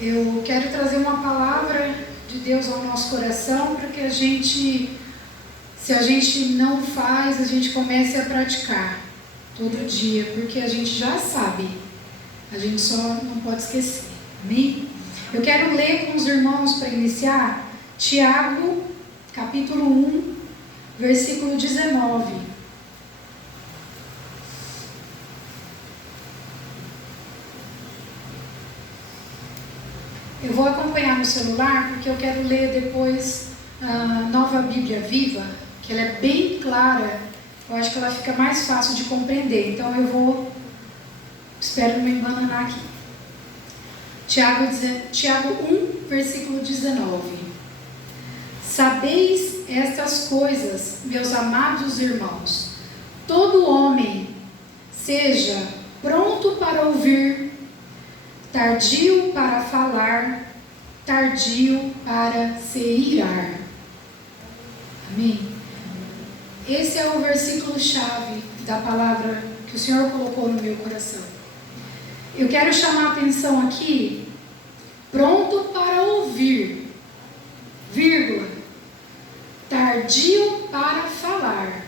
Eu quero trazer uma palavra de Deus ao nosso coração para que se a gente não faz, a gente comece a praticar todo dia, porque a gente já sabe, a gente só não pode esquecer. Amém? Eu quero ler com os irmãos para iniciar Tiago, capítulo 1, versículo 19. Eu vou acompanhar no celular porque eu quero ler depois a Nova Bíblia Viva, que ela é bem clara, eu acho que ela fica mais fácil de compreender, então espero não me embananar aqui. Tiago 1, versículo 19. Sabeis estas coisas, meus amados irmãos, todo homem seja pronto para ouvir, tardio para falar, tardio para se irar. Amém? Esse é o versículo-chave da palavra que o Senhor colocou no meu coração. Eu quero chamar a atenção aqui, pronto para ouvir, vírgula, tardio para falar.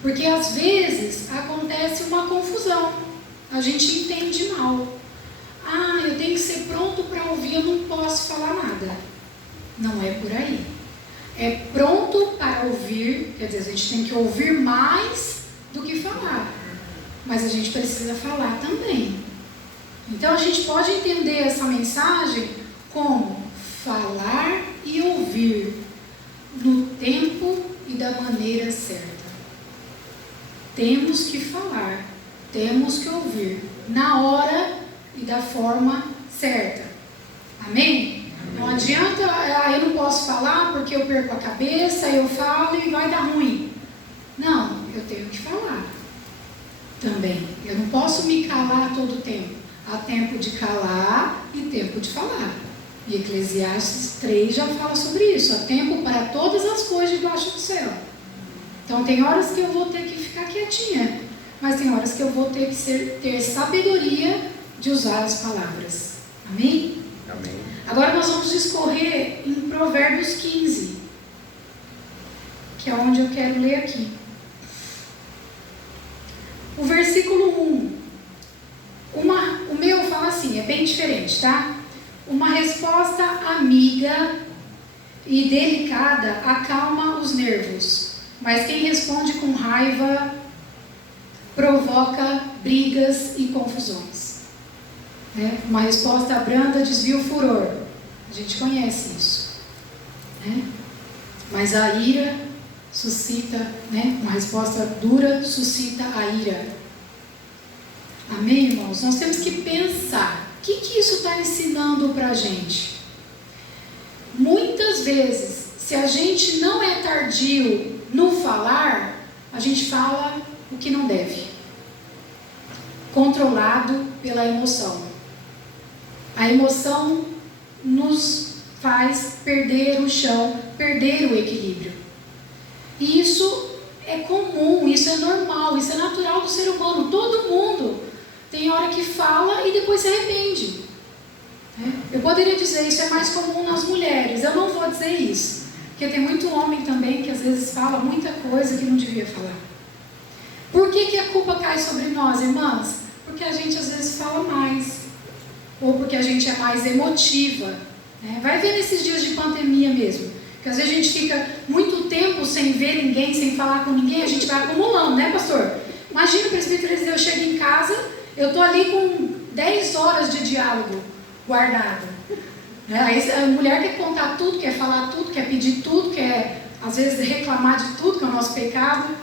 Porque às vezes acontece uma confusão, a gente entende mal. Eu tenho que ser pronto para ouvir, eu não posso falar nada. Não é por aí. É pronto para ouvir, quer dizer, a gente tem que ouvir mais do que falar. Mas a gente precisa falar também. Então a gente pode entender essa mensagem como falar e ouvir no tempo e da maneira certa. Temos que falar, temos que ouvir na hora e da forma certa. Amém? Não adianta, eu não posso falar porque eu perco a cabeça, eu falo e vai dar ruim. Não, eu tenho que falar também. Eu não posso me calar todo o tempo. Há tempo de calar e tempo de falar. E Eclesiastes 3 já fala sobre isso. Há tempo para todas as coisas debaixo do céu. Então tem horas que eu vou ter que ficar quietinha, mas tem horas que eu vou ter que ter sabedoria de usar as palavras. Amém? Amém. Agora nós vamos discorrer em Provérbios 15, que é onde eu quero ler aqui. O versículo 1. O meu fala assim, é bem diferente, tá? Uma resposta amiga e delicada acalma os nervos, mas quem responde com raiva provoca brigas e confusões. Uma resposta branda desvia o furor. A gente conhece isso. Mas a ira suscita, uma resposta dura suscita a ira. Amém, irmãos? Nós temos que pensar, o que isso está ensinando para a gente? Muitas vezes, se a gente não é tardio no falar, a gente fala o que não deve. Controlado pela emoção. A emoção nos faz perder o chão, perder o equilíbrio. E isso é comum, isso é normal, isso é natural do ser humano. Todo mundo tem hora que fala e depois se arrepende. Eu poderia dizer, isso é mais comum nas mulheres. Eu não vou dizer isso, porque tem muito homem também que às vezes fala muita coisa que não devia falar. Por que a culpa cai sobre nós, irmãs? Porque a gente às vezes fala mais. Ou porque a gente é mais emotiva. Vai ver nesses dias de pandemia mesmo, que às vezes a gente fica muito tempo sem ver ninguém, sem falar com ninguém, a gente vai acumulando, né, pastor? Imagina o presbítero dizer, eu chego em casa, eu estou ali com 10 horas de diálogo guardado. Aí a mulher quer contar tudo, quer falar tudo, quer pedir tudo, quer às vezes reclamar de tudo, que é o nosso pecado.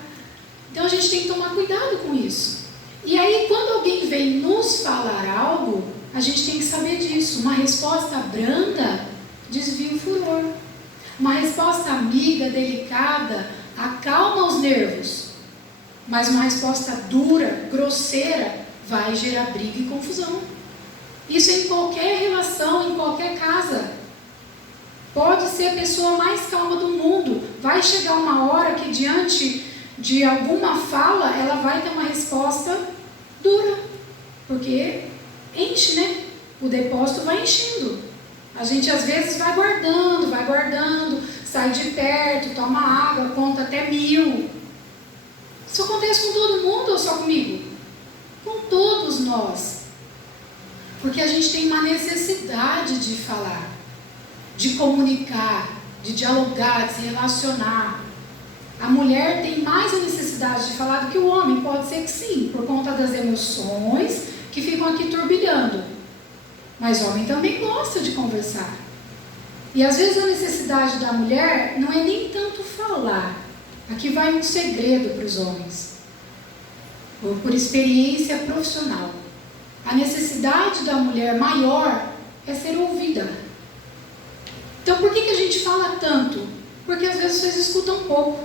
Então a gente tem que tomar cuidado com isso. E aí quando alguém vem nos falar algo, a gente tem que saber disso. Uma resposta branda desvia o furor. Uma resposta amiga, delicada, acalma os nervos. Mas uma resposta dura, grosseira, vai gerar briga e confusão. Isso em qualquer relação, em qualquer casa. Pode ser a pessoa mais calma do mundo. Vai chegar uma hora que diante de alguma fala, ela vai ter uma resposta dura. Porque enche, o depósito vai enchendo. A gente às vezes vai guardando, sai de perto, toma água, conta até 1000. Isso acontece com todo mundo ou só comigo? Com todos nós. Porque a gente tem uma necessidade de falar, de comunicar, de dialogar, de se relacionar. A mulher tem mais a necessidade de falar do que o homem, pode ser que sim, por conta das emoções que ficam aqui turbilhando. Mas o homem também gosta de conversar. E às vezes a necessidade da mulher não é nem tanto falar. Aqui vai um segredo para os homens, ou por experiência profissional. A necessidade da mulher maior é ser ouvida. Então por que a gente fala tanto? Porque às vezes vocês escutam pouco.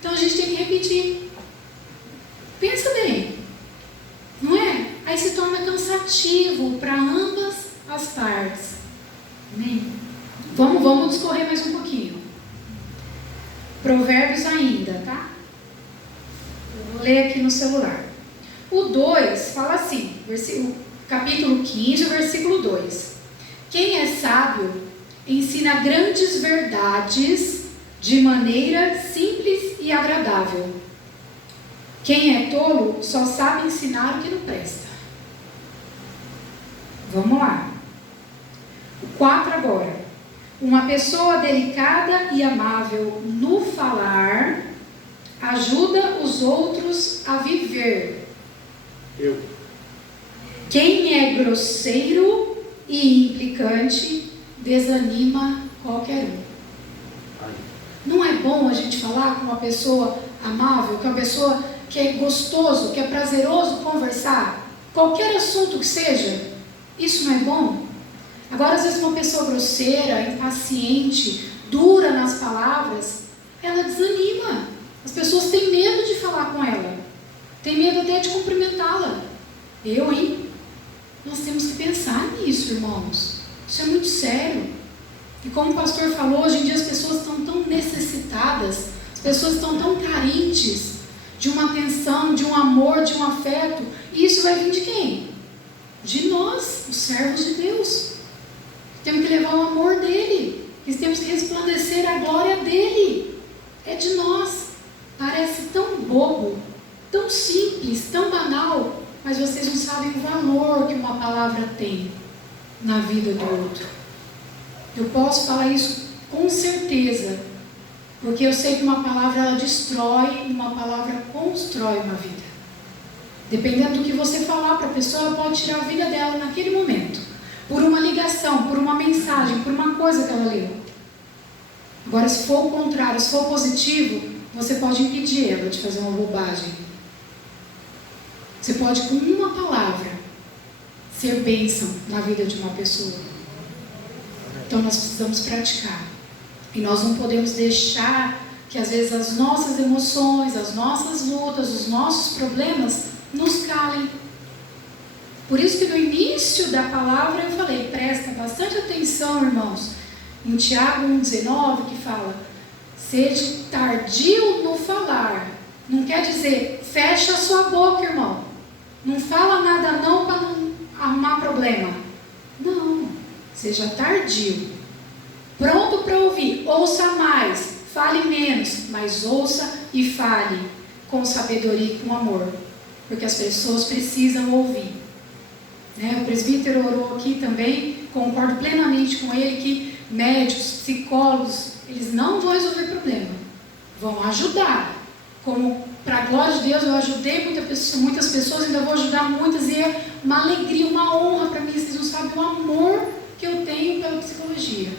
Então a gente tem que repetir. Pensa bem, não é? Aí se torna cansativo para ambas as partes. Amém? Vamos discorrer mais um pouquinho. Provérbios ainda, tá? Eu vou ler aqui no celular. O 2 fala assim, capítulo 15, versículo 2. Quem é sábio ensina grandes verdades de maneira simples e agradável. Quem é tolo só sabe ensinar o que não presta. Vamos lá. O 4 agora. Uma pessoa delicada e amável no falar ajuda os outros a viver. Quem é grosseiro e implicante desanima qualquer um. Não é bom a gente falar com uma pessoa amável, com uma pessoa que é gostoso, que é prazeroso conversar? Qualquer assunto que seja, isso não é bom? Agora, às vezes, uma pessoa grosseira, impaciente, dura nas palavras, ela desanima. As pessoas têm medo de falar com ela. Tem medo até de cumprimentá-la. Nós temos que pensar nisso, irmãos. Isso é muito sério. E como o pastor falou, hoje em dia as pessoas estão tão necessitadas, as pessoas estão tão carentes de uma atenção, de um amor, de um afeto. E isso vai vir de quem? De nós, os servos de Deus. Temos que levar o amor dele. Temos que resplandecer a glória dele. É de nós. Parece tão bobo, tão simples, tão banal, mas vocês não sabem o valor que uma palavra tem na vida do outro. Eu posso falar isso com certeza, porque eu sei que uma palavra ela destrói e uma palavra constrói uma vida. Dependendo do que você falar para a pessoa, ela pode tirar a vida dela naquele momento, por uma ligação, por uma mensagem, por uma coisa que ela leu. Agora, se for o contrário, se for positivo, você pode impedir ela de fazer uma bobagem. Você pode, com uma palavra, ser bênção na vida de uma pessoa. Então nós precisamos praticar. E nós não podemos deixar que às vezes as nossas emoções, as nossas lutas, os nossos problemas nos calem. Por isso que no início da palavra eu falei, presta bastante atenção, irmãos, em Tiago 1,19, que fala, sede tardio no falar. Não quer dizer, fecha a sua boca, irmão. Não fala nada não para não arrumar problema. Não, seja tardio. Pronto para ouvir, ouça mais, fale menos, mas ouça e fale com sabedoria e com amor. Porque as pessoas precisam ouvir. O presbítero orou aqui também, concordo plenamente com ele que médicos, psicólogos, eles não vão resolver problema, vão ajudar. Como para a glória de Deus eu ajudei muitas pessoas, ainda vou ajudar muitas, e é uma alegria, uma honra para mim. Vocês não sabem o amor que eu tenho pela psicologia.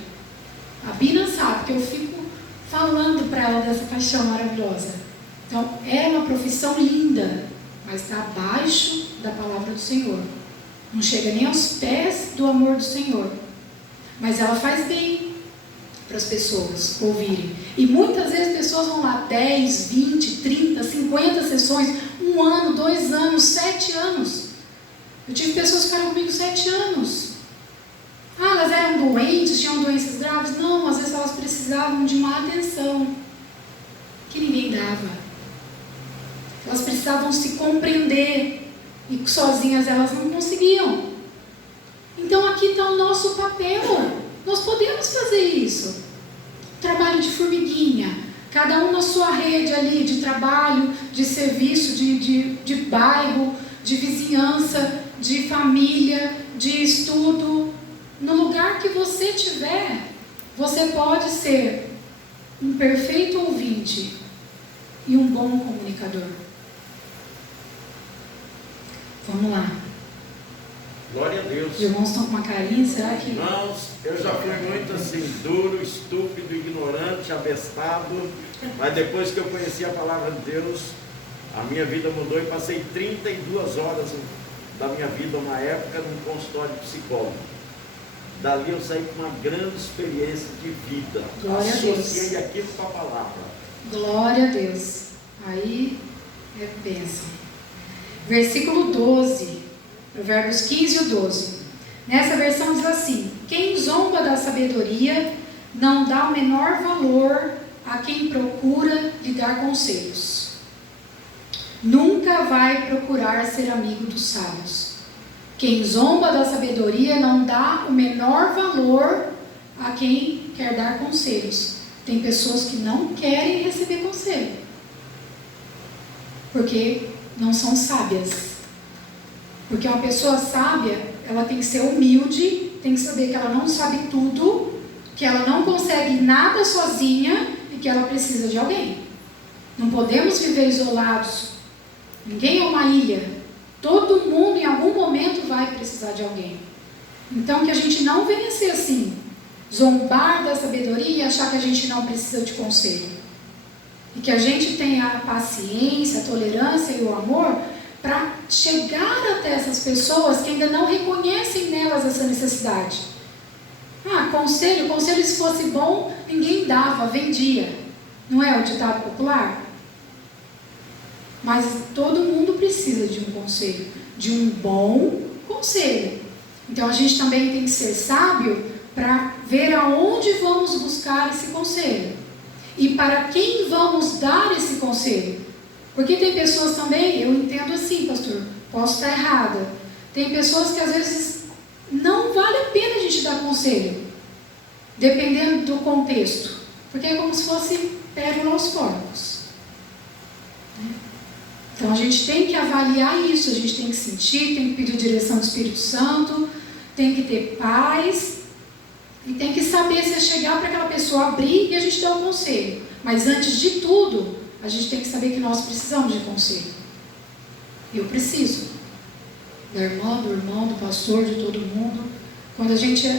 A Bina sabe que eu fico falando para ela dessa paixão maravilhosa. Então é uma profissão linda, mas está abaixo da palavra do Senhor. Não chega nem aos pés do amor do Senhor. Mas ela faz bem para as pessoas ouvirem. E muitas vezes as pessoas vão lá 10, 20, 30, 50 sessões, 1 ano, 2 anos, 7 anos. Eu tive pessoas que ficaram comigo 7 anos. Elas eram doentes, tinham doenças graves? Não, às vezes elas precisavam de uma atenção que ninguém dava. Elas precisavam se compreender e sozinhas elas não conseguiam. aqui está o nosso papel. Nós podemos fazer isso. Trabalho de formiguinha, cada um na sua rede ali de trabalho, de serviço, de bairro, de vizinhança, de família, de estudo. No lugar que você estiver, você pode ser um perfeito ouvinte e um bom comunicador. Vamos lá. Glória a Deus. Os irmãos estão com uma carinha, será que... Irmãos, eu já fui muito assim, duro, estúpido, ignorante, abestado, mas depois que eu conheci a palavra de Deus, a minha vida mudou e passei 32 horas da minha vida, uma época, num consultório de psicólogo. Dali eu saí com uma grande experiência de vida. Glória a Deus. Associei aquilo com a palavra. Glória a Deus. Aí é bênção. Versículo 12. Provérbios 15 e 12. Nessa versão diz assim: quem zomba da sabedoria não dá o menor valor a quem procura lhe dar conselhos. Nunca vai procurar ser amigo dos sábios. Quem zomba da sabedoria não dá o menor valor a quem quer dar conselhos. Tem pessoas que não querem receber conselho, porque não são sábias. Porque uma pessoa sábia, ela tem que ser humilde, tem que saber que ela não sabe tudo, que ela não consegue nada sozinha e que ela precisa de alguém. Não podemos viver isolados. Ninguém é uma ilha. Todo mundo em algum momento vai precisar de alguém. Então que a gente não venha ser assim, zombar da sabedoria e achar que a gente não precisa de conselho. E que a gente tenha a paciência, a tolerância e o amor para chegar até essas pessoas que ainda não reconhecem nelas essa necessidade. Conselho se fosse bom, ninguém dava, vendia. Não é o ditado popular? Mas todo mundo precisa de um conselho, de um bom conselho. Então a gente também tem que ser sábio para ver aonde vamos buscar esse conselho. E para quem vamos dar esse conselho. Porque tem pessoas também, eu entendo assim, pastor, posso estar errada. Tem pessoas que às vezes não vale a pena a gente dar conselho, dependendo do contexto. Porque é como se fosse pérola aos porcos. Então a gente tem que avaliar isso, a gente tem que sentir, tem que pedir direção do Espírito Santo, tem que ter paz, e tem que saber se é chegar para aquela pessoa abrir e a gente dar o conselho. Mas antes de tudo, a gente tem que saber que nós precisamos de conselho. Eu preciso da irmã, do irmão, do pastor, de todo mundo. Quando a gente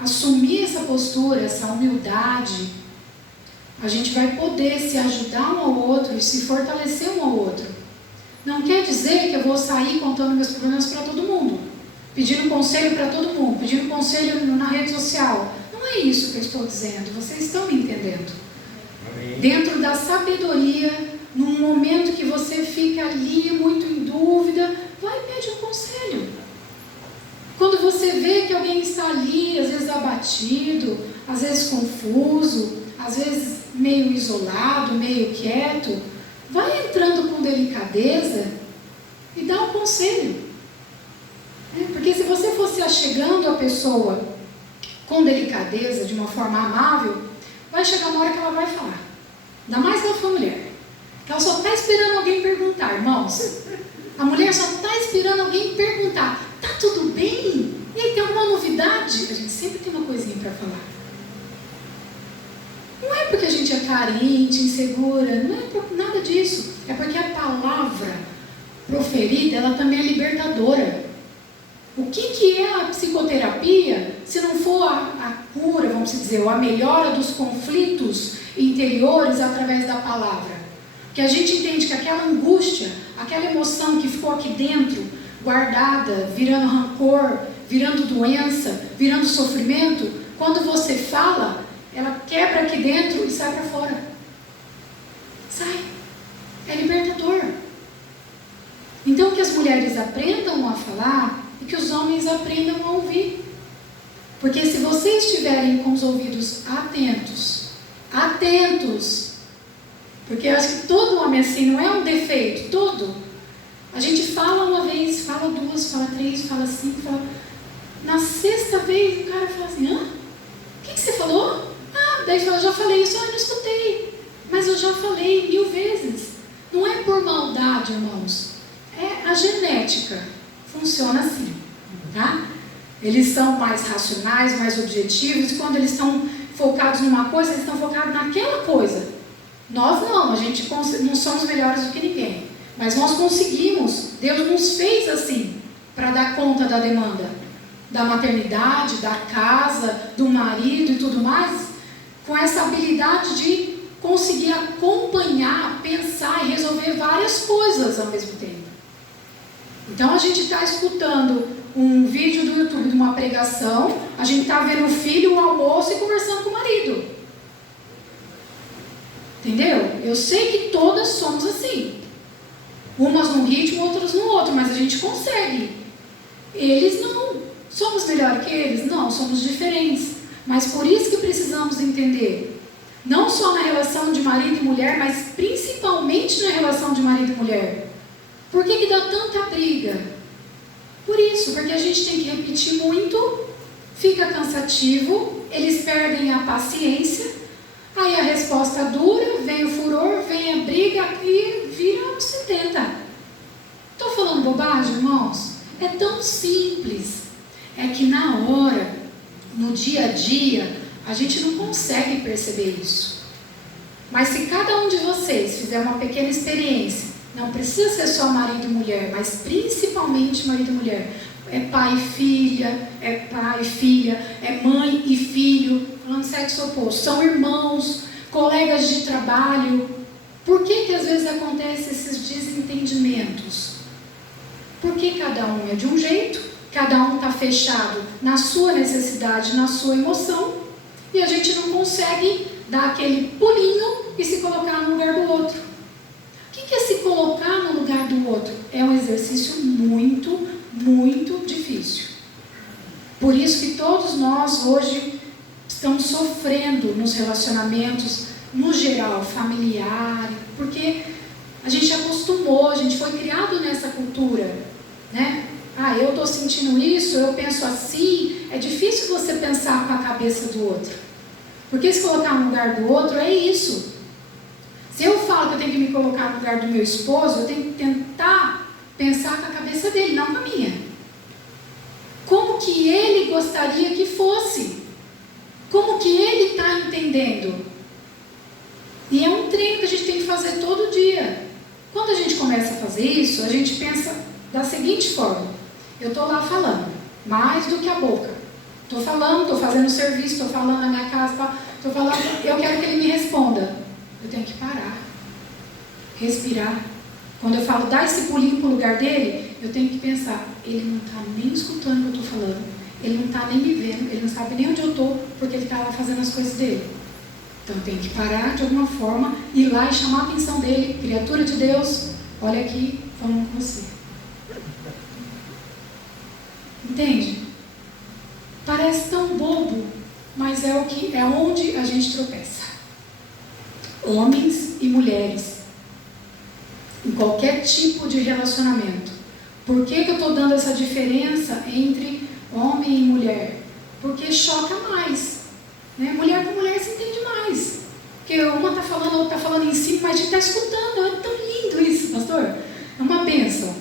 assumir essa postura, essa humildade, a gente vai poder se ajudar um ao outro e se fortalecer um ao outro. Não quer dizer que eu vou sair contando meus problemas para todo mundo, pedindo conselho para todo mundo, pedindo conselho na rede social. Não é isso que eu estou dizendo, vocês estão me entendendo. Amém. Dentro da sabedoria, num momento que você fica ali muito em dúvida, vai pedir um conselho. Quando você vê que alguém está ali, às vezes abatido, às vezes confuso, às vezes meio isolado, meio quieto, vai entrando com delicadeza e dá um conselho. Porque se você fosse achegando a pessoa com delicadeza, de uma forma amável, vai chegar uma hora que ela vai falar. Ainda mais se ela for mulher. Que ela só está esperando alguém perguntar, irmãos. A mulher só está esperando alguém perguntar: tá tudo bem? E aí, tem alguma novidade? A gente sempre tem uma coisinha para falar. Não é porque a gente é carente, insegura, não é por nada disso. É porque a palavra proferida, ela também é libertadora. O que é a psicoterapia, se não for a cura, vamos dizer, ou a melhora dos conflitos interiores através da palavra? Que a gente entende que aquela angústia, aquela emoção que ficou aqui dentro, guardada, virando rancor, virando doença, virando sofrimento, quando você fala, ela quebra aqui dentro e sai para fora. Sai. É libertador. Então que as mulheres aprendam a falar e que os homens aprendam a ouvir. Porque se vocês estiverem com os ouvidos atentos, porque eu acho que todo homem assim, não é um defeito, todo. A gente fala uma vez, fala duas, fala três, fala cinco, fala... Na sexta vez, o cara fala assim, o que você falou? Daí fala, eu já falei isso, eu não escutei. Mas eu já falei 1000 vezes. Não é por maldade, irmãos. É a genética. Funciona assim, tá? Eles são mais racionais, mais objetivos, e quando eles estão focados numa coisa, eles estão focados naquela coisa. Nós não, a gente não somos melhores do que ninguém. Mas nós conseguimos, Deus nos fez assim, para dar conta da demanda. Da maternidade, da casa, do marido e tudo mais, com essa habilidade de conseguir acompanhar, pensar e resolver várias coisas ao mesmo tempo. Então a gente está escutando um vídeo do YouTube de uma pregação, a gente está vendo o filho, o almoço e conversando com o marido. Entendeu? Eu sei que todas somos assim. Umas num ritmo, outras no outro, mas a gente consegue. Eles não. Somos melhor que eles? Não, somos diferentes. Mas por isso que precisamos entender. Não só na relação de marido e mulher, mas principalmente na relação de marido e mulher. Por que dá tanta briga? Por isso, porque a gente tem que repetir muito, fica cansativo, eles perdem a paciência, aí a resposta dura, vem o furor, vem a briga e vira um 70. Estou falando bobagem, irmãos? É tão simples. É que na hora, no dia a dia, a gente não consegue perceber isso. Mas se cada um de vocês fizer uma pequena experiência, não precisa ser só marido e mulher, mas principalmente marido e mulher. É pai e filha, é mãe e filho, falando sexo oposto. São irmãos, colegas de trabalho. Por que às vezes acontecem esses desentendimentos? Porque cada um é de um jeito, cada um está fechado na sua necessidade, na sua emoção, e a gente não consegue dar aquele pulinho e se colocar no lugar do outro. O que é se colocar no lugar do outro? É um exercício muito, muito difícil. Por isso que todos nós hoje estamos sofrendo nos relacionamentos, no geral, familiar, porque a gente acostumou, a gente foi criado nessa cultura, né? Eu estou sentindo isso, eu penso assim. É difícil você pensar com a cabeça do outro. Porque se colocar no lugar do outro é isso. Se eu falo que eu tenho que me colocar no lugar do meu esposo, eu tenho que tentar pensar com a cabeça dele, não com a minha. Como que ele gostaria que fosse? Como que ele está entendendo? E é um treino que a gente tem que fazer todo dia. Quando a gente começa a fazer isso, a gente pensa da seguinte forma: eu estou lá falando, mais do que a boca. Estou falando, estou fazendo serviço, estou falando na minha casa, estou falando, eu quero que ele me responda. Eu tenho que parar, respirar. Quando eu falo, dá esse pulinho para o lugar dele, eu tenho que pensar, ele não está nem escutando o que eu estou falando, ele não está nem me vendo, ele não sabe nem onde eu estou, porque ele está lá fazendo as coisas dele. Então eu tenho que parar de alguma forma, ir lá e chamar a atenção dele, criatura de Deus, olha aqui, falando com você. Entende? Parece tão bobo, mas é onde a gente tropeça. Homens e mulheres, em qualquer tipo de relacionamento. Por que eu estou dando essa diferença entre homem e mulher? Porque choca mais, né? Mulher com mulher se entende mais. Porque uma está falando, a outra está falando em cima, mas a gente está escutando. É tão lindo isso, pastor. É uma bênção.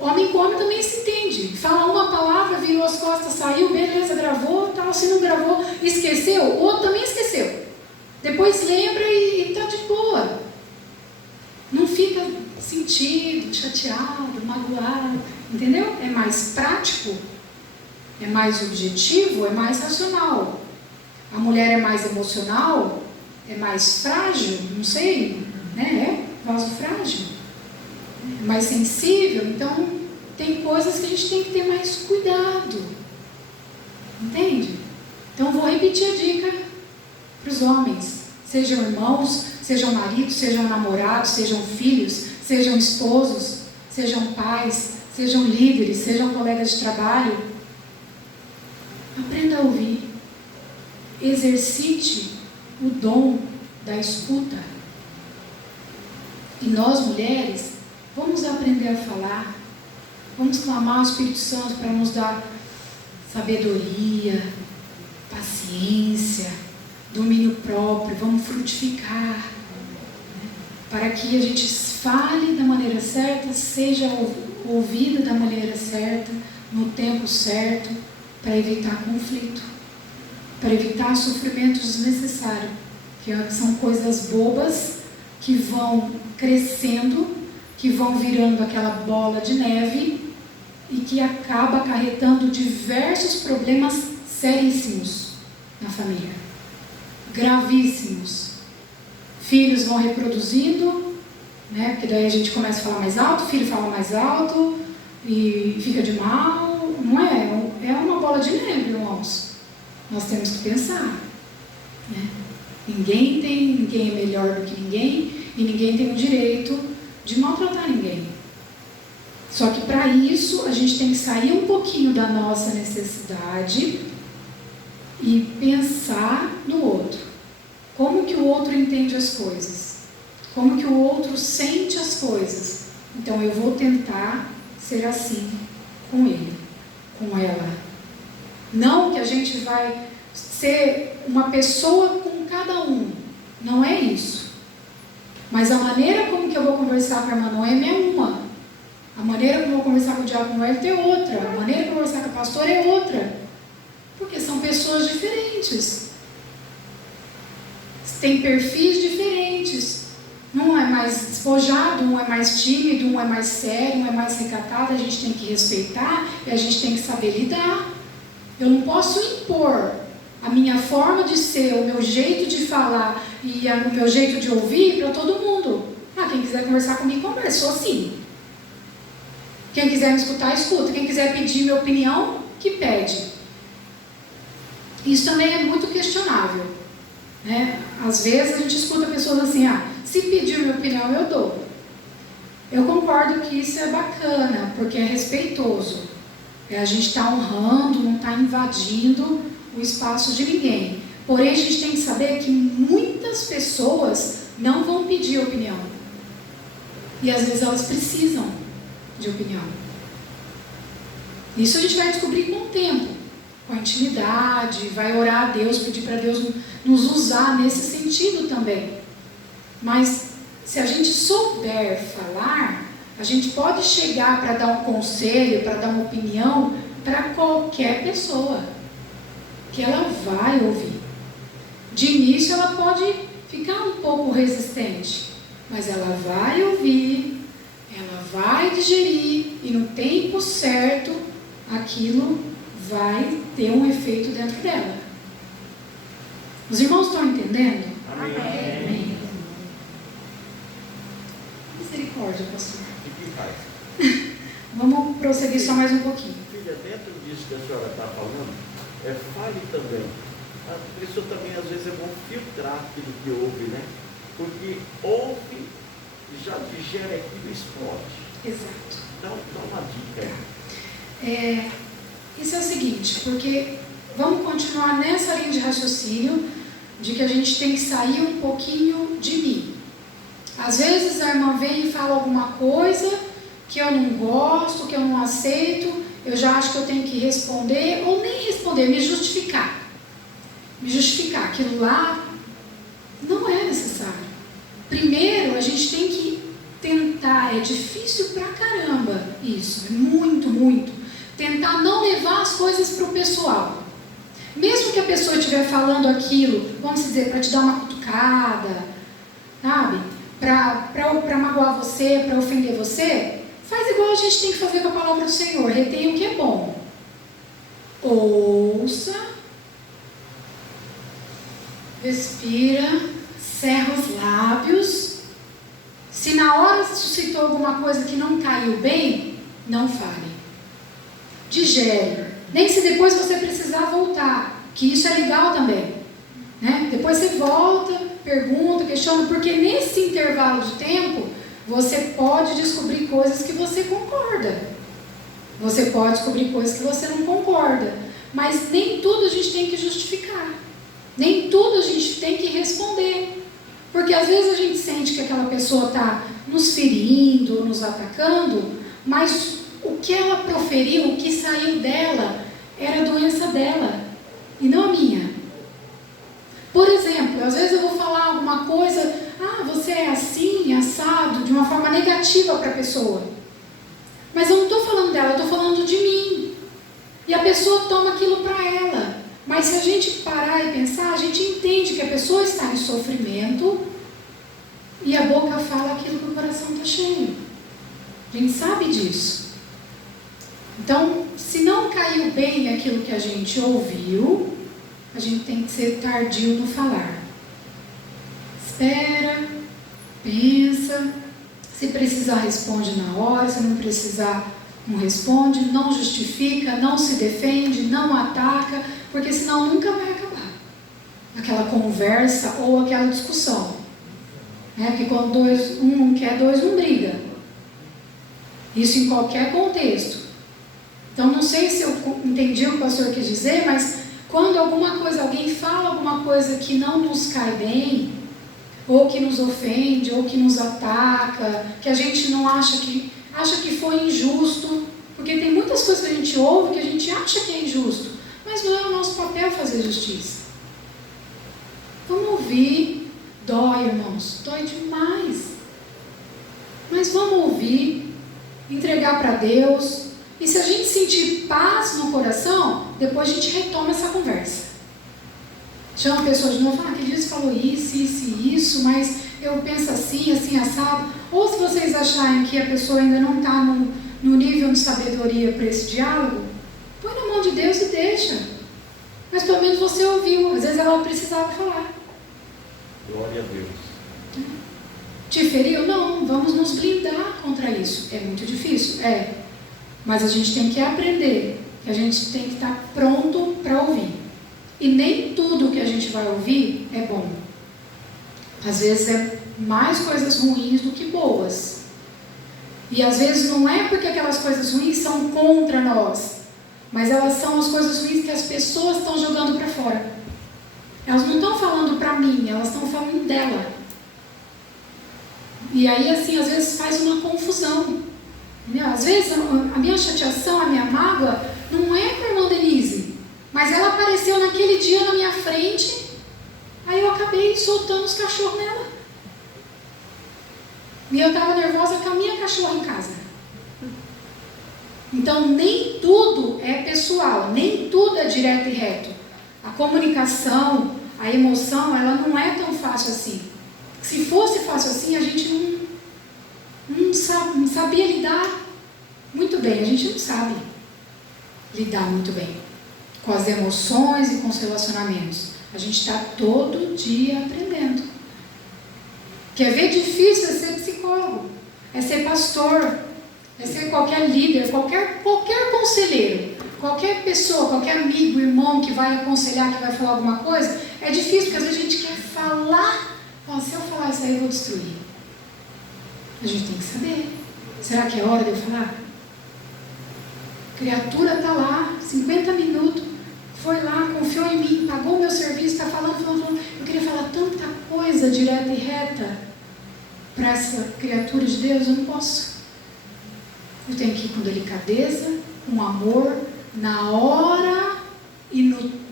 Homem com homem também se entende. Fala uma palavra, virou as costas, saiu, beleza, gravou, tal. Se não gravou, esqueceu, o outro também esqueceu. Depois lembra e está de boa. Não fica sentido, chateado, magoado. Entendeu? É mais prático, é mais objetivo, é mais racional. A mulher é mais emocional, é mais frágil, não sei, né? É vaso frágil. É mais sensível. Então, tem coisas que a gente tem que ter mais cuidado. Entende? Então, vou repetir a dica para os homens, sejam irmãos, sejam maridos, sejam namorados, sejam filhos, sejam esposos, sejam pais, sejam líderes, sejam colegas de trabalho. Aprenda a ouvir, exercite o dom da escuta. E nós, mulheres, vamos aprender a falar, vamos clamar ao Espírito Santo para nos dar sabedoria, paciência, domínio próprio, vamos frutificar, né? Para que a gente fale da maneira certa, seja ouvido da maneira certa, no tempo certo, para evitar conflito, para evitar sofrimento desnecessário, que são coisas bobas que vão crescendo, que vão virando aquela bola de neve e que acaba acarretando diversos problemas seríssimos na família, gravíssimos. Filhos vão reproduzindo, né? Porque daí a gente começa a falar mais alto, o filho fala mais alto e fica de mal, não é? É uma bola de neve, irmãos. Nós temos que pensar, né? Ninguém é melhor do que ninguém e ninguém tem o direito de maltratar ninguém. Só que para isso a gente tem que sair um pouquinho da nossa necessidade e pensar no outro. Como que o outro entende as coisas? Como que o outro sente as coisas? Então eu vou tentar ser assim com ele, com ela. Não que a gente vai ser uma pessoa com cada um. Não é isso. Mas a maneira como que eu vou conversar com a irmã Noemi é uma. A maneira como eu vou conversar com o diácono Hélio é outra. A maneira como eu vou conversar com a pastora é outra. Porque são pessoas diferentes. Tem perfis diferentes. Um é mais despojado, um é mais tímido, um é mais sério, um é mais recatado. A gente tem que respeitar e a gente tem que saber lidar. Eu não posso impor a minha forma de ser, o meu jeito de falar e o meu jeito de ouvir para todo mundo. Quem quiser conversar comigo, conversa. Sou assim. Quem quiser me escutar, escuta. Quem quiser pedir minha opinião, que pede. Isso também é muito questionável, né? Às vezes a gente escuta pessoas assim, se pedir minha opinião, eu dou. Eu concordo que isso é bacana, porque é respeitoso. A gente está honrando, não está invadindo o espaço de ninguém. Porém, a gente tem que saber que muitas pessoas não vão pedir opinião. E às vezes elas precisam de opinião. Isso a gente vai descobrir com o tempo, com a intimidade, vai orar a Deus, pedir para Deus nos usar nesse sentido também. Mas se a gente souber falar, a gente pode chegar para dar um conselho, para dar uma opinião para qualquer pessoa, que ela vai ouvir. De início ela pode ficar um pouco resistente, mas ela vai ouvir, ela vai digerir e no tempo certo aquilo vai ter um efeito dentro dela. Os irmãos estão entendendo? Amém. Misericórdia, pastor. Vamos prosseguir só mais um pouquinho. Filha, dentro disso que a senhora está falando, fale também. A pessoa também às vezes é bom filtrar aquilo que ouve, né? Porque ouve, já digere aquilo e explode. Exato. Dá uma dica aí. Isso é o seguinte, porque vamos continuar nessa linha de raciocínio de que a gente tem que sair um pouquinho de mim. Às vezes a irmã vem e fala alguma coisa que eu não gosto, que eu não aceito, eu já acho que eu tenho que responder, ou nem responder, me justificar. Me justificar. Aquilo lá não é necessário. Primeiro, a gente tem que tentar, é difícil pra caramba isso, é muito, muito. Tentar não levar as coisas para o pessoal. Mesmo que a pessoa estiver falando aquilo, vamos dizer, para te dar uma cutucada, sabe? Para magoar você, para ofender você, faz igual a gente tem que fazer com a palavra do Senhor, retém o que é bom. Ouça, respira, cerra os lábios. Se na hora suscitou alguma coisa que não caiu bem, não fale. Digere. Nem se depois você precisar voltar, que isso é legal também, né? Depois você volta, pergunta, questiona, porque nesse intervalo de tempo você pode descobrir coisas que você concorda, você pode descobrir coisas que você não concorda, mas nem tudo a gente tem que justificar, nem tudo a gente tem que responder, porque às vezes a gente sente que aquela pessoa está nos ferindo, nos atacando, mas o que ela proferiu, o que saiu dela, era a doença dela e não a minha. Por exemplo, às vezes eu vou falar alguma coisa, você é assim, assado, de uma forma negativa para a pessoa. Mas eu não estou falando dela, eu estou falando de mim. E a pessoa toma aquilo para ela. Mas se a gente parar e pensar, a gente entende que a pessoa está em sofrimento e a boca fala aquilo que o coração está cheio. A gente sabe disso. Então, se não caiu bem aquilo que a gente ouviu, a gente tem que ser tardio no falar. Espera, pensa, se precisar responde na hora, se não precisar não responde, não justifica, não se defende, não ataca, porque senão nunca vai acabar aquela conversa ou aquela discussão. Porque quando um não quer, dois não briga. Isso em qualquer contexto. Então não sei se eu entendi o que o pastor quis dizer, mas quando alguém fala alguma coisa que não nos cai bem, ou que nos ofende, ou que nos ataca, que a gente não acha que foi injusto, porque tem muitas coisas que a gente ouve que a gente acha que é injusto, mas não é o nosso papel fazer justiça. Vamos ouvir, dói, irmãos, dói demais, mas vamos ouvir, entregar para Deus, e se a gente sentir paz no coração, depois a gente retoma essa conversa. Chama a pessoa de novo, aquele dia você falou isso, mas eu penso assim, assado. Ou se vocês acharem que a pessoa ainda não está no nível de sabedoria para esse diálogo, põe na mão de Deus e deixa. Mas pelo menos você ouviu, às vezes ela precisava falar. Glória a Deus. Te feriu? Não, vamos nos blindar contra isso. É muito difícil? Mas a gente tem que aprender, que a gente tem que estar pronto para ouvir. E nem tudo que a gente vai ouvir é bom. Às vezes é mais coisas ruins do que boas. E às vezes não é porque aquelas coisas ruins são contra nós, mas elas são as coisas ruins que as pessoas estão jogando para fora. Elas não estão falando para mim, elas estão falando dela. E aí assim, às vezes faz uma confusão. Às vezes a minha chateação, a minha mágoa, não é com a irmã Denise, mas ela apareceu naquele dia na minha frente, aí eu acabei soltando os cachorros nela. E eu estava nervosa com a minha cachorra em casa. Então nem tudo é pessoal, nem tudo é direto e reto. A comunicação, a emoção, ela não é tão fácil assim. Se fosse fácil assim, a gente não sabia lidar muito bem. A gente não sabe lidar muito bem com as emoções e com os relacionamentos. A gente está todo dia aprendendo. Quer ver? Difícil é ser psicólogo, é ser pastor, é ser qualquer líder, qualquer conselheiro, qualquer pessoa, qualquer amigo, irmão que vai aconselhar, que vai falar alguma coisa. É difícil, porque às vezes a gente quer falar. Se eu falar isso aí, eu vou destruir. A gente tem que saber. Será que é hora de eu falar? A criatura está lá, 50 minutos, foi lá, confiou em mim, pagou o meu serviço, está falando. Eu queria falar tanta coisa direta e reta para essa criatura de Deus, eu não posso. Eu tenho que ir com delicadeza, com amor, na hora e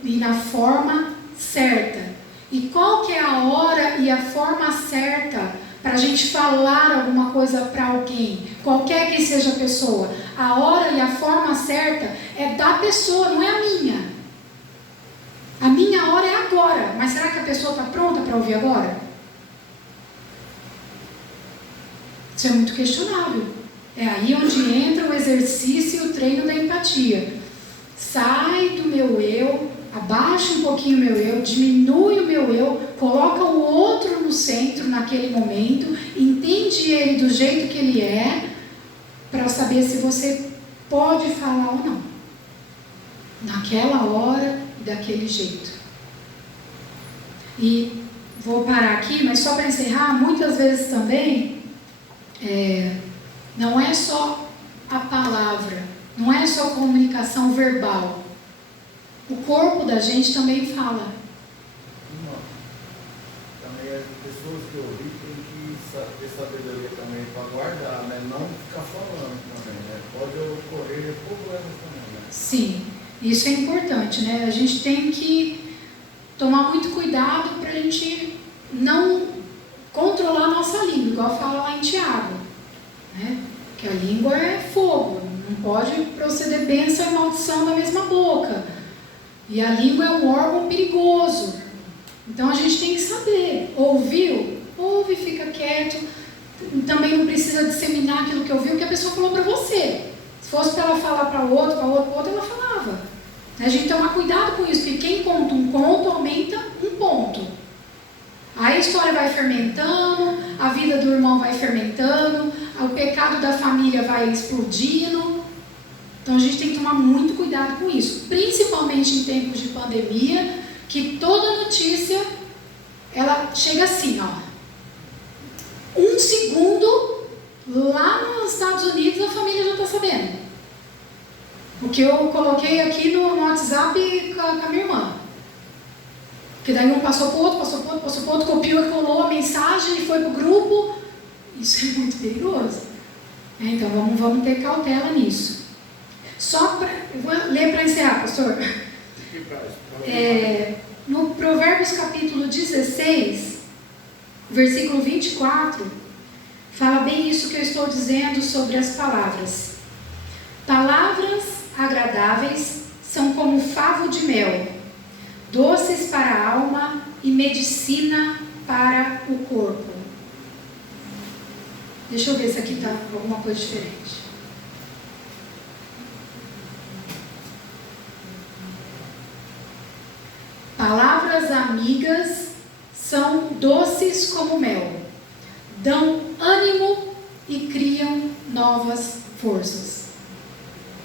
na forma certa. E qual que é a hora e a forma certa para a gente falar alguma coisa para alguém, qualquer que seja a pessoa? A hora e a forma certa é da pessoa, não é a minha. A minha hora é agora, mas será que a pessoa está pronta para ouvir agora? Isso é muito questionável. É aí onde entra o exercício e o treino da empatia. Sai do meu eu, abaixa um pouquinho o meu eu, diminui o meu eu, coloca o outro no centro naquele momento, entende ele do jeito que ele é, para saber se você pode falar ou não. Naquela hora e daquele jeito. E vou parar aqui, mas só para encerrar, muitas vezes também, não é só a palavra, não é só comunicação verbal. O corpo da gente também fala. Também as pessoas que ouvem têm que ter sabedoria também para guardar, né? Não ficar falando também, né? Pode ocorrer problemas também, né? Sim. Isso é importante, né? A gente tem que tomar muito cuidado para a gente não controlar a nossa língua, igual fala lá em Tiago, né? Que a língua é fogo, não pode proceder bênção e maldição da mesma boca. E a língua é um órgão perigoso. Então a gente tem que saber. Ouviu? Ouve, fica quieto. Também não precisa disseminar aquilo que ouviu, que a pessoa falou para você. Se fosse para ela falar para outro, ela falava. A gente tomar cuidado com isso, porque quem conta um conto aumenta um ponto. Aí a história vai fermentando, a vida do irmão vai fermentando, o pecado da família vai explodindo. Então a gente tem que tomar muito cuidado com isso, principalmente em tempos de pandemia, que toda notícia, ela chega assim, ó. Um segundo, lá nos Estados Unidos a família já está sabendo. O que eu coloquei aqui no WhatsApp com a minha irmã. Porque daí um passou para o outro, copiou e colou a mensagem e foi para o grupo. Isso é muito perigoso. Então vamos ter cautela nisso. Eu vou ler para encerrar, pastor. No Provérbios capítulo 16, versículo 24, fala bem isso que eu estou dizendo sobre as palavras. Palavras agradáveis são como favo de mel, doces para a alma e medicina para o corpo. Deixa eu ver se aqui está alguma coisa diferente. Palavras amigas são doces como mel, dão ânimo e criam novas forças.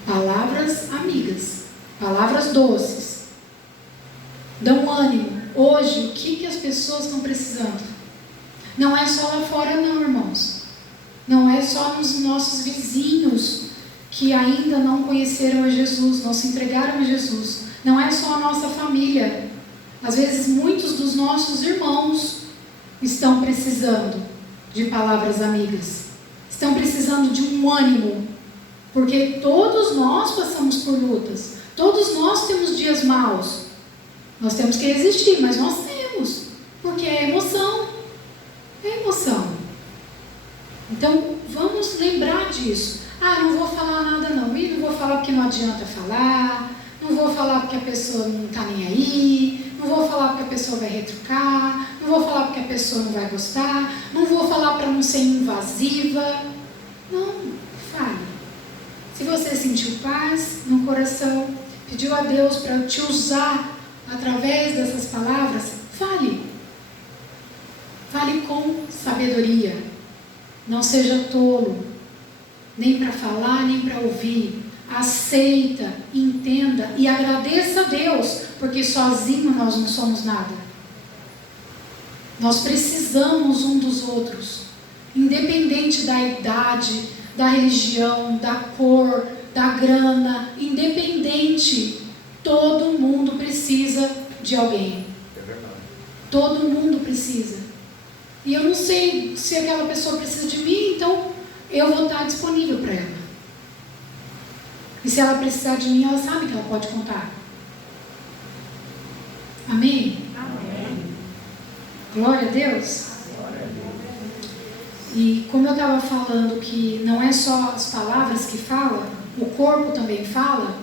Palavras amigas, palavras doces, dão ânimo. Hoje, o que as pessoas estão precisando? Não é só lá fora não, irmãos. Não é só nos nossos vizinhos que ainda não conheceram a Jesus, não se entregaram a Jesus. Não é só a nossa família. Às vezes, muitos dos nossos irmãos estão precisando de palavras amigas. Estão precisando de um ânimo. Porque todos nós passamos por lutas. Todos nós temos dias maus. Nós temos que resistir, mas nós temos. Porque é emoção. É emoção. Então, vamos lembrar disso. Não vou falar nada não. E não vou falar porque não adianta falar. Não vou falar porque a pessoa não está nem aí. Não vou falar porque a pessoa vai retrucar. Não vou falar porque a pessoa não vai gostar. Não vou falar para não ser invasiva. Não, fale. Se você sentiu paz no coração, pediu a Deus para te usar através dessas palavras, fale. Fale com sabedoria. Não seja tolo, nem para falar, nem para ouvir. Aceita, entenda e agradeça a Deus, porque sozinho nós não somos nada. Nós precisamos um dos outros, independente da idade, da religião, da cor, da grana, independente, todo mundo precisa de alguém. É verdade. Todo mundo precisa. E eu não sei se aquela pessoa precisa de mim, então eu vou estar disponível para ela. E se ela precisar de mim, ela sabe que ela pode contar. Amém? Amém. Glória a Deus. E como eu estava falando que não é só as palavras que falam, o corpo também fala,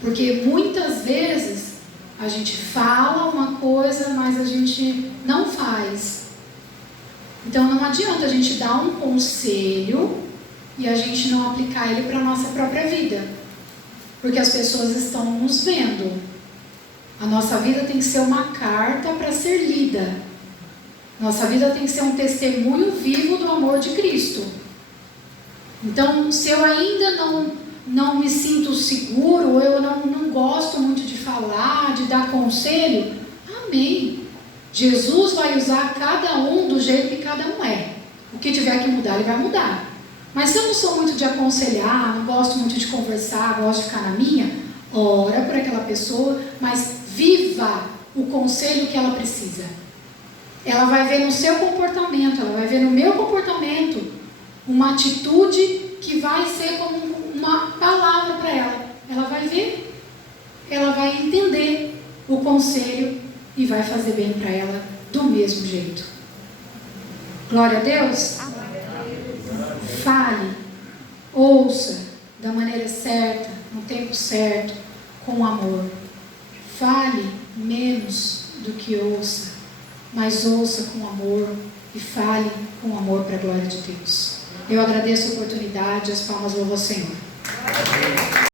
porque muitas vezes a gente fala uma coisa, mas a gente não faz. Então não adianta a gente dar um conselho e a gente não aplicar ele para a nossa própria vida, porque as pessoas estão nos vendo. A nossa vida tem que ser uma carta para ser lida. Nossa vida tem que ser um testemunho vivo do amor de Cristo. Então, se eu ainda não me sinto seguro, eu não gosto muito de falar, de dar conselho, amém. Jesus vai usar cada um do jeito que cada um é. O que tiver que mudar, ele vai mudar. Mas se eu não sou muito de aconselhar, não gosto muito de conversar, gosto de ficar na minha, ora por aquela pessoa, mas viva o conselho que ela precisa. Ela vai ver no seu comportamento, ela vai ver no meu comportamento uma atitude que vai ser como uma palavra para ela. Ela vai ver ela vai entender o conselho e vai fazer bem para ela do mesmo jeito. Glória a Deus. Fale, ouça da maneira certa, no tempo certo, com amor. Fale menos do que ouça, mas ouça com amor e fale com amor para a glória de Deus. Eu agradeço a oportunidade, as palmas louvam ao Senhor.